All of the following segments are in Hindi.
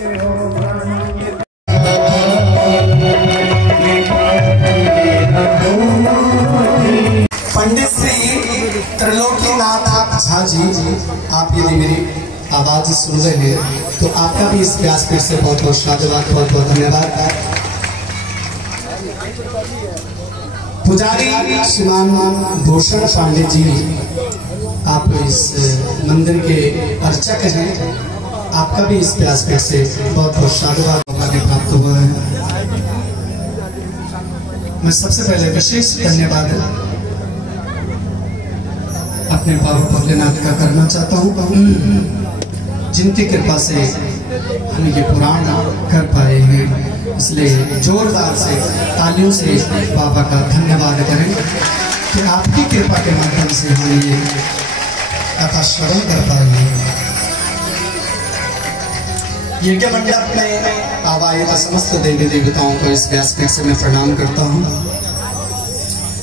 पंडित श्री त्रिलोकीनाथ झा जी, आप यदि मेरी आवाज सुन रहे हैं तो आपका भी इस व्यासपीठ से बहुत बहुत साधुवाद, बहुत बहुत धन्यवाद। पुजारी श्रीमान भूषण पांडे जी, आप इस मंदिर के अर्चक हैं, आपका भी इस व्यासपीठ से बहुत बहुत साधुवाद प्राप्त हुआ है। मैं सबसे पहले विशेष धन्यवाद अपने बाबा भोलेनाथ का करना चाहता हूँ, जिनकी कृपा से हम ये पुराण कर पाए हैं। इसलिए जोरदार से तालियों से बाबा का धन्यवाद करें कि आपकी कृपा के माध्यम से हम ये कथा श्रवण कर पाए हैं। यज्ञ मंडप में आवाहित समस्त देवी देवताओं को इस व्यासपीठ से मैं प्रणाम करता हूँ।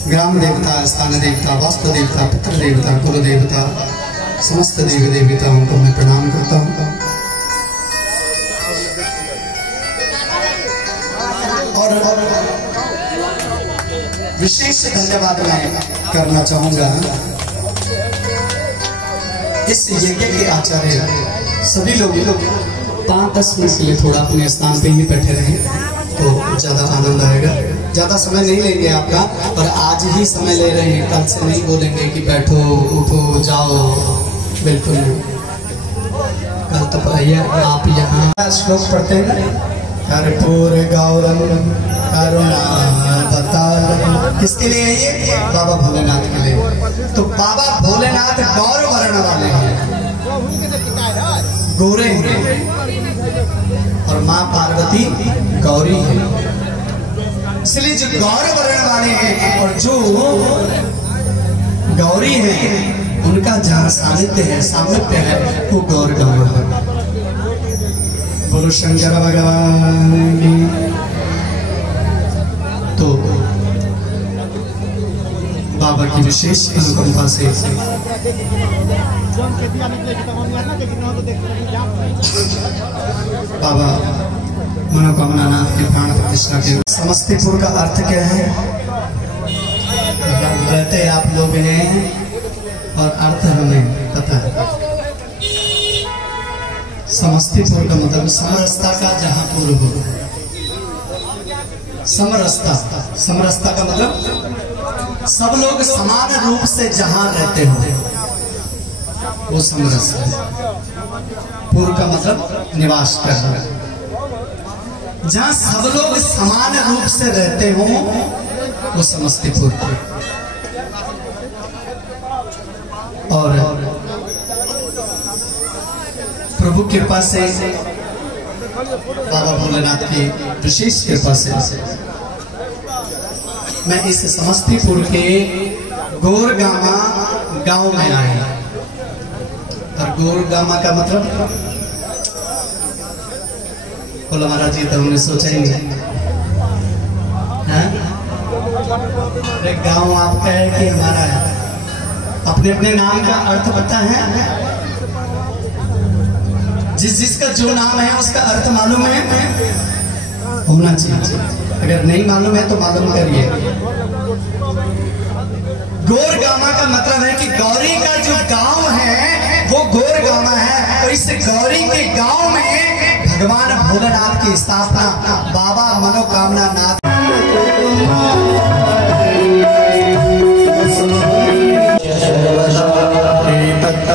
ग्राम देवता, स्थान देवता, वास्तु देवता, पितृ देवता, कुल देवता, समस्त देवी देवताओं को मैं प्रणाम करता हूँ। और विशेष धन्यवाद मैं करना चाहूंगा इस यज्ञ के आचार्य सभी लोग 5-10 मिनट के लिए थोड़ा अपने स्थान पे ही बैठे रहे तो ज्यादा आनंद आएगा। ज्यादा समय नहीं लेंगे आपका, और आज ही समय ले रहे हैं, कल से नहीं बोलेंगे कि बैठो उठो जाओ, बिल्कुल नहीं। कल तो भैया आप यहाँ श्लोक पढ़ते हैं, कर्पूर गौरम करुणावतारम, किसके लिए ये? बाबा भोलेनाथ के लिए। तो बाबा भोलेनाथ गौर वर्ण वाले हैं, गोरे हैं, और माँ पार्वती गौरी है। इसलिए जो गौर वर्ण वाले हैं और जो गौरी हैं, उनका जहाँ सानिध्य है, सामिप्य है, वो गौर गौर है। बोलो शंकर भगवान की। तो बाबा की विशेष अनुकंपा से बाबा मनोकामना नाथ के प्राण प्रतिष्ठा के। समस्तीपुर का अर्थ क्या है? रहते आप लोग हैं और अर्थ हमें पता है। समस्तीपुर का मतलब समरसता का जहां पूर्व हो। समरसता, समरसता का मतलब सब लोग समान रूप से जहां रहते हो, वो समरसता है। पूर्व का मतलब निवास करना, जहां सब लोग समान रूप से रहते हो, वो समस्तीपुर। और प्रभु कृपा से, बाबा भोलेनाथ की विशेष कृपा से मैं इस समस्तीपुर के गोरगामा गांव में आया। और गोरगामा का मतलब बोला महाराज जी, तो हमने सोचा ही नहीं। गांव आपका है कि हमारा है? अपने अपने नाम का अर्थ पता है? जिसका जो नाम है उसका अर्थ मालूम है, होना चाहिए। अगर नहीं मालूम है तो मालूम करिए। गोरगामा का मतलब है कि गौरी का जो गांव है वो गोरगामा है। तो इस गौरी के गांव में भगवान भोलेनाथ की स्थापना बाबा मनोकामना नाथ।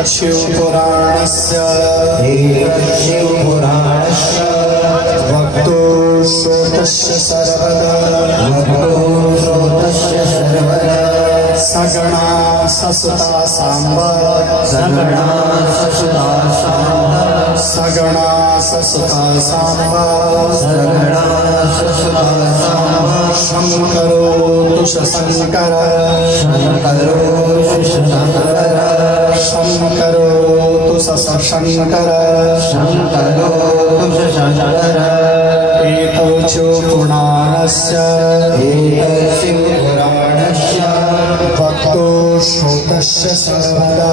शिवपुराणस्य भक्तो श्रोतस्य सर्वदा सगणा ससुता सांबा सगणा ससुता सांबा शंकरो तुष शंकर शंकरो तुष शंकर एतौ च पुराणस्य भक्तो श्रोतस्य सर्वदा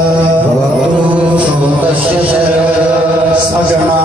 सगणा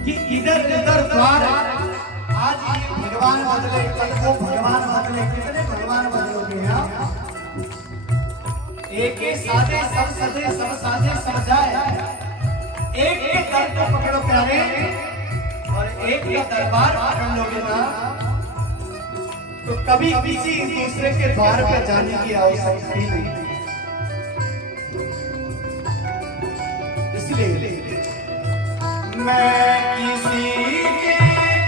कि इधर उधर द्वार आज ये भगवान बदले, कल को भगवान बदले, कितने भगवान बदलोगे हैं? एक एक साधे सब सदे, सब साधे सब जाए। एक एक दर को पकड़ो प्यारे, और एक का दरबार पकड़ लोगे ना तो कभी किसी दूसरे के द्वार पर जाने की आवश्यकता ही नहीं। इसलिए मैं किसी के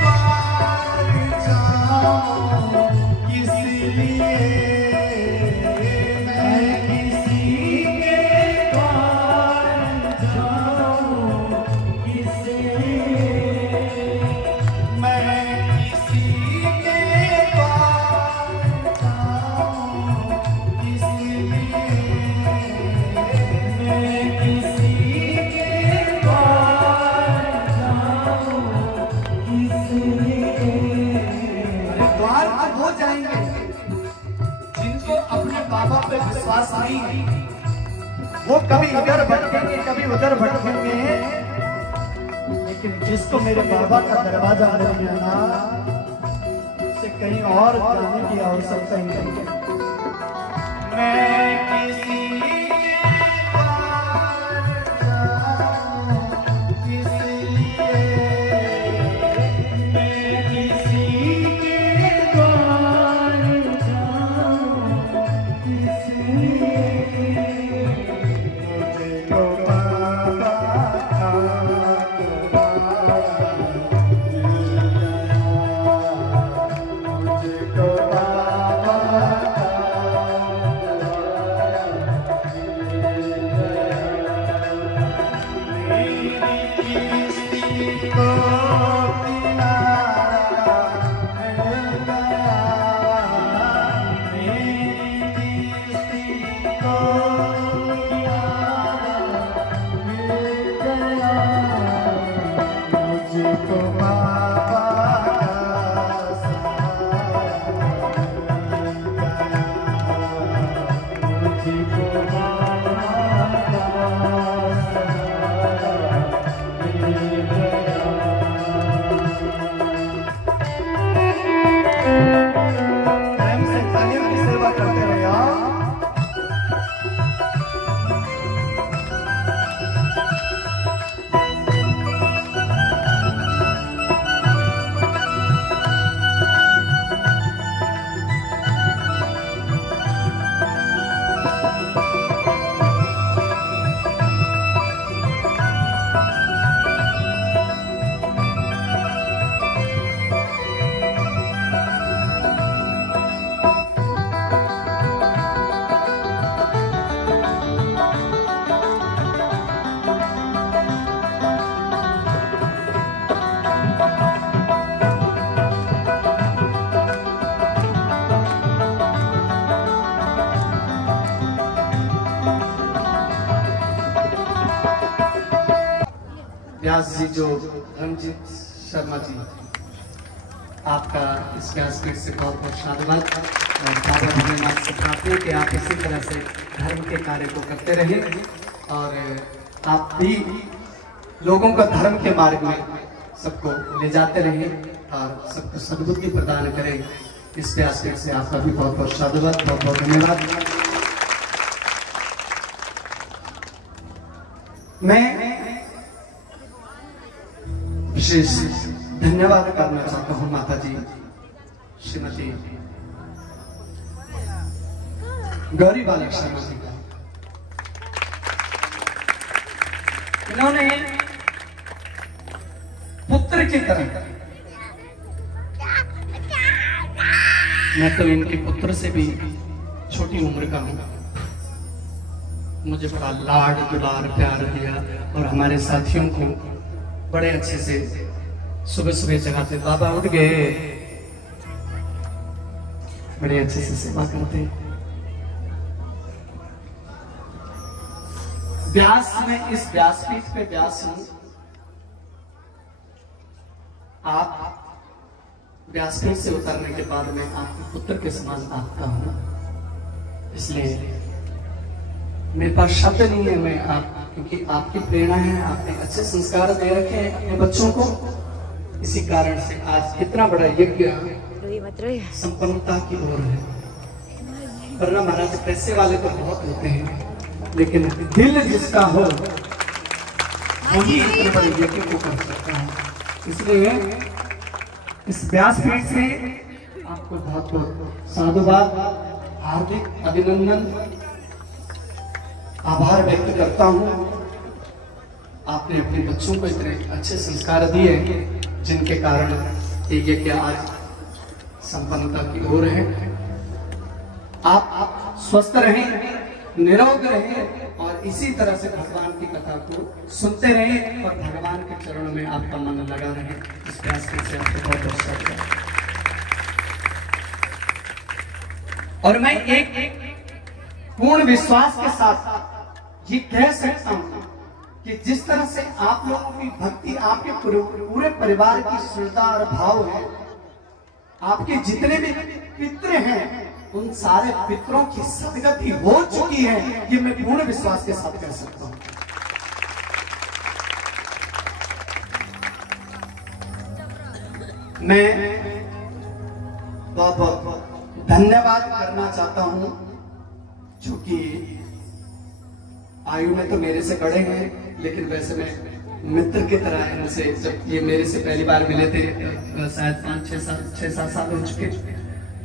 द्वार जाऊं, इसलिए मैं किसी के द्वार जाऊं, इसलिए मैं किसी के द्वार जाऊं, इसलिए मैं किसी हो जाएंगे जिनको अपने बाबा पे विश्वास नहीं है, वो कभी इधर भटकेंगे कभी उधर भटकेंगे, लेकिन जिसको मेरे बाबा का दरवाजा मिल गया ना, उसे कहीं और जाने की आवश्यकता ही नहीं। मैं किसी व्यास जी जो रंजीत शर्मा जी, आपका इस व्यासपीठ से बहुत बहुत साधुवाद और बाबा भोलेनाथ से प्रार्थना कि आप इसी तरह से धर्म के कार्य को करते रहें और आप भी लोगों का धर्म के मार्ग में सबको ले जाते रहें और सबको सद्बुद्धि प्रदान करें। इस व्यासपीठ से आपका भी बहुत बहुत साधुवाद, बहुत बहुत धन्यवाद। मैं विशेष धन्यवाद करना चाहता हूँ माता जी श्रीमती गौरी बालक शर्मा जी का। इन्होंने पुत्र की तरह, मैं तो इनके पुत्र से भी छोटी उम्र का हूँ, मुझे बड़ा लाड दुलार प्यार दिया और हमारे साथियों को बड़े अच्छे से सुबह सुबह जगाते, बाबा उठ गए, बड़े अच्छे से सेवा करते। व्यास में इस व्यासपीठ पे व्यास हूं। आप व्यासपीठ से उतरने के बाद में आपके पुत्र के समान आपका हूं, इसलिए मेरे पास शब्द नहीं है। मैं आप, क्योंकि आपकी प्रेरणा है, आपने अच्छे संस्कार दे रखे हैं अपने बच्चों को, इसी कारण से आज इतना बड़ा यज्ञ संपन्नता की ओर है। वरना महाराज पैसे वाले तो बहुत होते हैं, लेकिन दिल जिसका हो वही इतने बड़े यज्ञ को कर सकता है। इसलिए इस व्यासपीठ से आपको बहुत बहुत साधुवाद, हार्दिक अभिनंदन, आभार व्यक्त करता हूं। आपने अपने बच्चों को इतने अच्छे संस्कार दिए जिनके कारण ये यज्ञ आज संपन्नता की ओर है। आप स्वस्थ रहें, निरोग रहें और इसी तरह से भगवान की कथा को सुनते रहें और भगवान के चरणों में आपका मन लगा रहे। इस प्रयास से आपको बहुत बहुत शुभकामनाएं। और मैं एक पूर्ण विश्वास के साथ ये कह सकता हूं कि जिस तरह से आप लोगों की भक्ति, आपके पूरे परिवार की श्रद्धा और भाव है, आपके जितने भी पितृ हैं उन सारे पितरों की सदगति हो चुकी है, ये मैं पूर्ण विश्वास के साथ कह सकता हूं। मैं बहुत बहुत धन्यवाद करना चाहता हूं, जो कि आयु में तो मेरे से बड़े हैं, लेकिन वैसे मैं मित्र की तरह इनसे, जब ये मेरे से पहली बार मिले थे शायद 5-6-7 साल हो चुके, तो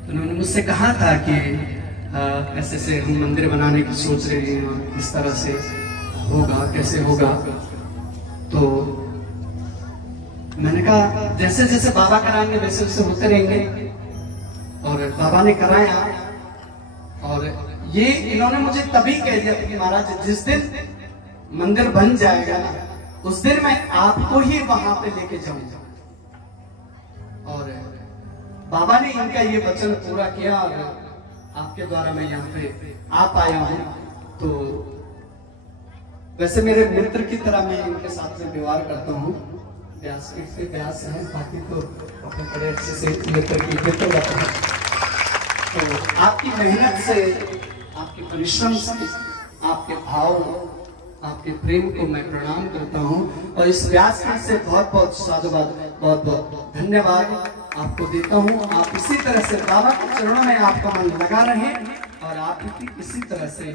उन्होंने मुझसे कहा था कि ऐसे से हम मंदिर बनाने की सोच रहे हैं, इस तरह से होगा, कैसे होगा। तो मैंने कहा जैसे जैसे बाबा कराएंगे वैसे वैसे होते रहेंगे, और बाबा ने कराया। और ये इन्होंने मुझे तभी कह दिया था कि महाराज जिस दिन मंदिर बन जाएगा ना, उस दिन मैं आपको ही वहां पे लेके जाऊंगा। और बाबा ने इनका ये वचन पूरा किया और आपके द्वारा मैं यहाँ पे आ पाया हूँ। तो वैसे मेरे मित्र की तरह मैं इनके साथ में व्यवहार करता हूँ। व्यासपीठ से व्यास है, बाकी तो अपने बड़े अच्छे से मित्र की मित्र रहता है। तो आपकी मेहनत से, आपके परिश्रम से, आपके भाव, आपके प्रेम को मैं प्रणाम करता हूँ और इस व्यासपीठ से बहुत बहुत साधुवाद, बहुत बहुत धन्यवाद आपको देता हूँ। आप इसी तरह से बाबा के चरणों में आपका मन लगा रहे और आप इसी तरह से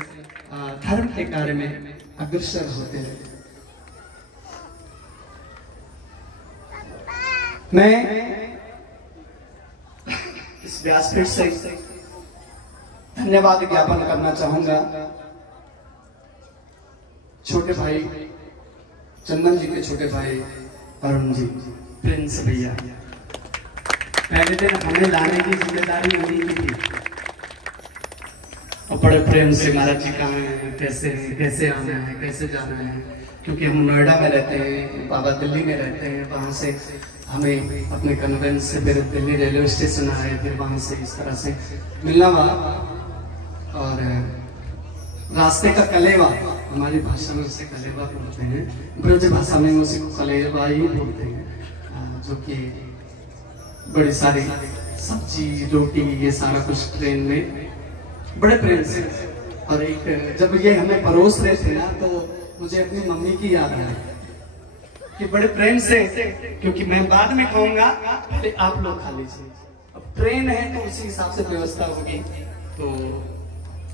धर्म के कार्य में अग्रसर होते रहे। मैं इस व्यासपीठ से धन्यवाद ज्ञापन करना चाहूंगा छोटे भाई चंदन जी के छोटे भाई अरुण जी, प्रिंस भैया। पहले दिन हमें लाने की जिम्मेदारी उन्हीं की थी और बड़े प्रेम से महाराज जी कहाँ हैं, कैसे आना है, कैसे जाना है, क्योंकि हम नोएडा में रहते हैं, बाबा दिल्ली में रहते हैं। वहां से हमें अपने कन्वेंस से फिर दिल्ली रेलवे स्टेशन आए, फिर वहां से इस तरह से मिलना हुआ। और रास्ते का कलेवा, हमारी भाषा में उसे कलेवा बोलते हैं, ब्रज भाषा में उसे कलेवा ही बोलते हैं, जो कि बड़ी सारी सब्जी रोटी ये सारा कुछ ट्रेन में बड़े प्रेम से। और एक जब ये हमें परोस रहे थे ना, तो मुझे अपनी मम्मी की याद आई कि बड़े प्रेम से, क्योंकि मैं बाद में खाऊंगा, पहले आप लोग खा लीजिए। अब ट्रेन है तो उसी हिसाब से व्यवस्था होगी। तो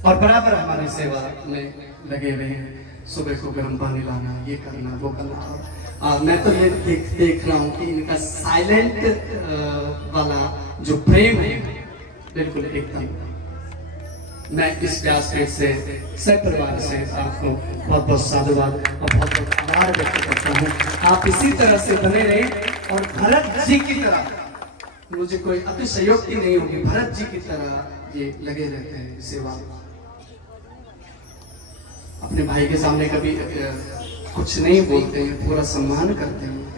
और बराबर हमारी सेवा में लगे हुए हैं, सुबह को गर्म पानी लाना, ये करना, वो करना। मैं तो ये देख रहा हूँ कि इनका साइलेंट वाला जो प्रेम है बिल्कुल एकदम। मैं इस व्यासपीठ से सब परिवार से आपको बहुत बहुत साधुवाद और बहुत बहुत आभार व्यक्त करता हूँ। आप इसी तरह से बने रहें और भरत जी की तरह, मुझे कोई अतिशयोक्ति नहीं होगी, भरत जी की तरह ये लगे रहते हैं सेवा में। अपने भाई के सामने कभी कुछ नहीं बोलते हैं, पूरा सम्मान करते हैं,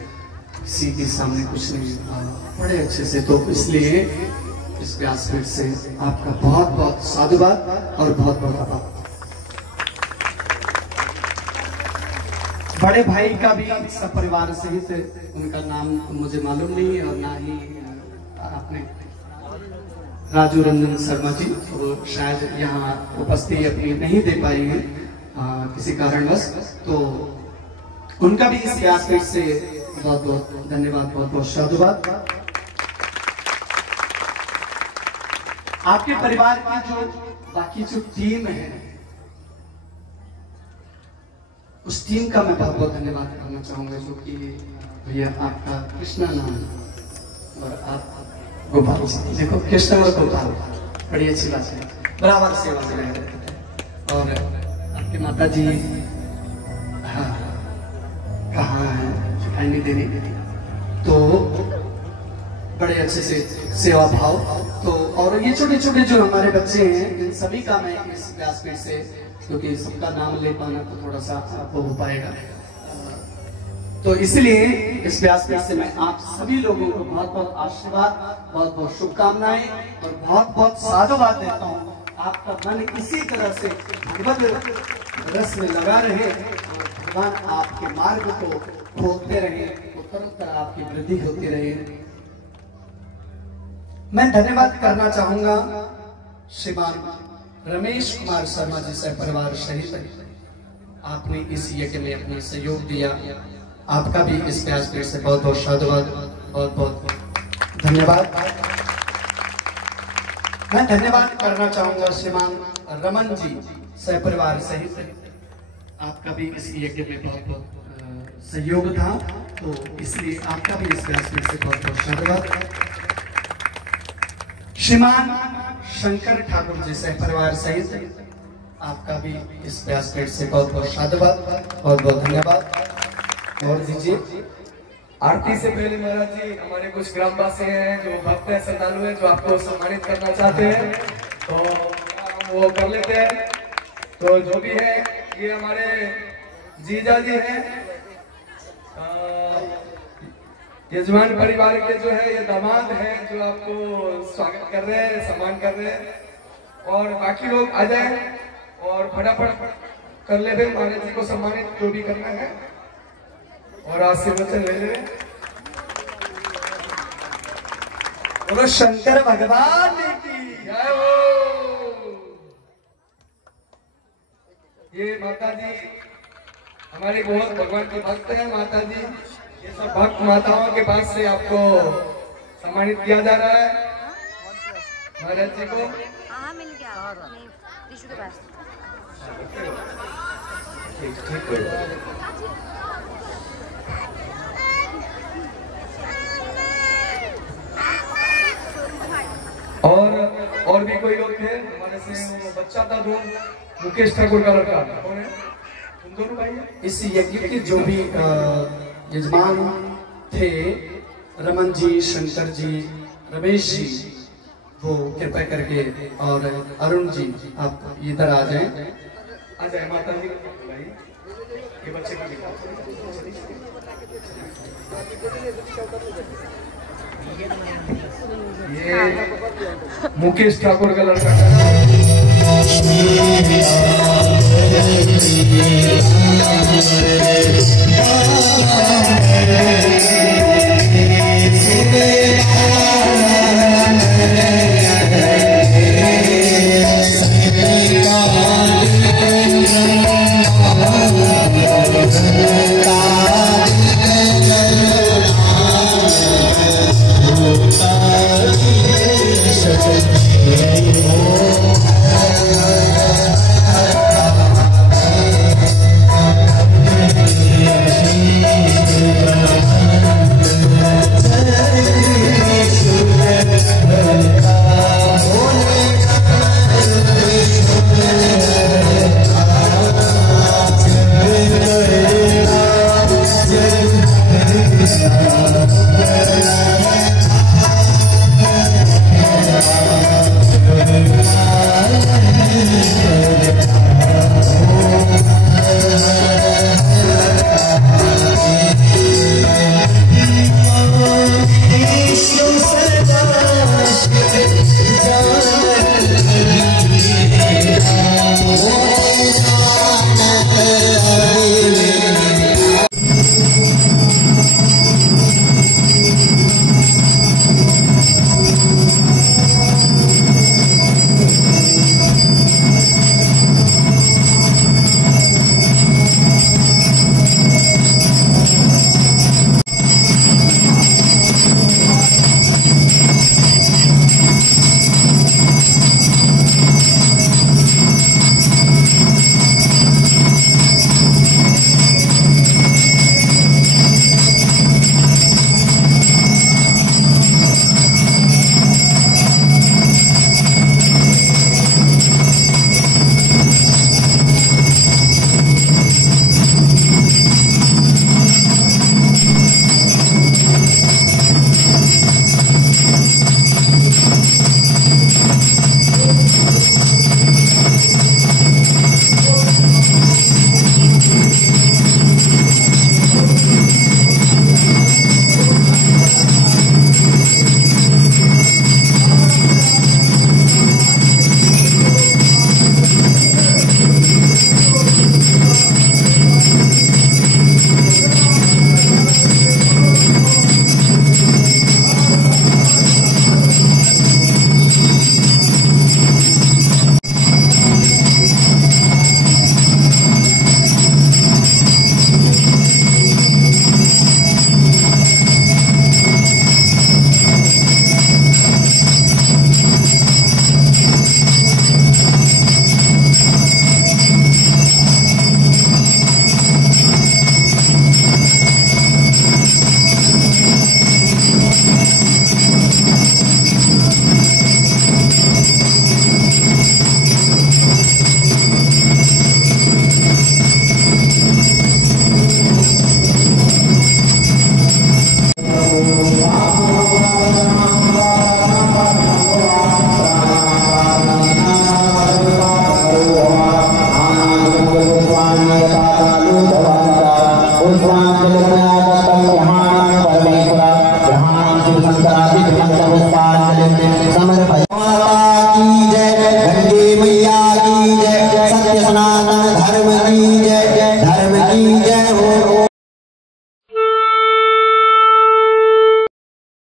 किसी के सामने कुछ नहीं, बड़े अच्छे से। तो इसलिए इस व्यासपीठ से आपका बहुत बहुत साधुवाद और बहुत बहुत आभार। बड़े भाई का भी सब परिवार सहित, उनका नाम मुझे मालूम नहीं और ना ही आपने राजू रंजन शर्मा जी, वो शायद यहाँ उपस्थिति अपनी नहीं दे पाई है किसी कारणवश, तो उनका भी इस व्यासपीठ से बहुत बहुत धन्यवाद, बहुत बहुत साधुवाद। आपके परिवार की जो बाकी जो टीम है, उस टीम का मैं बहुत बहुत धन्यवाद करना चाहूंगा, जो कि भैया आपका कृष्णा नाम और आप गोपाल जी, देखो कृष्ण और गोपाल बड़ी अच्छी बात है, बराबर सेवा में रह रहे थे। और आपकी माता जी कहाँ है, दिखाई नहीं दे रही, तो बड़े अच्छे से सेवा भाव। तो और ये छोटे छोटे जो हमारे बच्चे हैं, इन सभी का मैं इस व्यासपीठ से, क्योंकि सबका नाम ले पाना तो थोड़ा सा आपको हो पाएगा, तो इसलिए इस व्यासपीठ से मैं आप सभी लोगों को बहुत बहुत आशीर्वाद, बहुत बहुत शुभकामनाएं और बहुत बहुत साधुवाद देता हूँ। आपका मन इसी तरह से भगवत रस में लगा रहे और भगवान आपके मार्ग को खोलते रहे, उत्तरोत्तर आपकी वृद्धि होती रहे। मैं धन्यवाद करना चाहूंगा श्रीमान रमेश कुमार शर्मा जी से परिवार सहित, आपने इस यज्ञ में अपना सहयोग दिया, आपका भी इस व्यासपीठ से बहुत बहुत साधुवाद, बहुत बहुत धन्यवाद। मैं धन्यवाद करना चाहूंगा श्रीमान रमन जी सह परिवार सहित, आपका भी इस यज्ञ में बहुत बहुत सहयोग था, तो इसलिए आपका भी इस व्यासपीठ से बहुत बहुत साधुवाद। श्रीमान शंकर ठाकुर जी सह परिवार सहित, आपका भी इस व्यासपीठ से बहुत बहुत साधुवाद, बहुत बहुत धन्यवाद। और दीजिए आरती से पहले महाराज जी, हमारे कुछ ग्रामवासी हैं जो भक्त हैं, श्रद्धालु हैं, जो आपको सम्मानित करना चाहते हैं, तो हम वो कर लेते हैं। तो जो भी है, ये हमारे जीजा जी हैं, यजमान परिवार के जो है ये दामाद हैं, जो आपको स्वागत कर रहे हैं, सम्मान कर रहे हैं, और बाकी लोग आ जाए और फटाफट कर ले भाई, महाराज जी को सम्मानित जो भी करना है और आशीर्वचन ले ले। बोलो शंकर भगवान की जय हो। ये माता जी हमारे बहुत भगवान के भक्त हैं। माता जी, ये सब भक्त माताओं के पास से आपको सम्मानित किया जा रहा है महाराज जी को। हाँ मिल गया टिश्यू के पास। ठीक और भी कोई लोग थे हमारे से, वो बच्चा था जो मुकेश ठाकुर का लड़का, कौन है? तुम दोनों भाई हैं? इस यज्ञ के जो भी यजमान थे, रमन जी, शंकर जी, रमेश जी, वो कृपया करके, और अरुण जी आप इधर आ जाएं। आ जाए माता जी भाई, ये बच्चे का ये मुकेश ठाकुर का लड़का।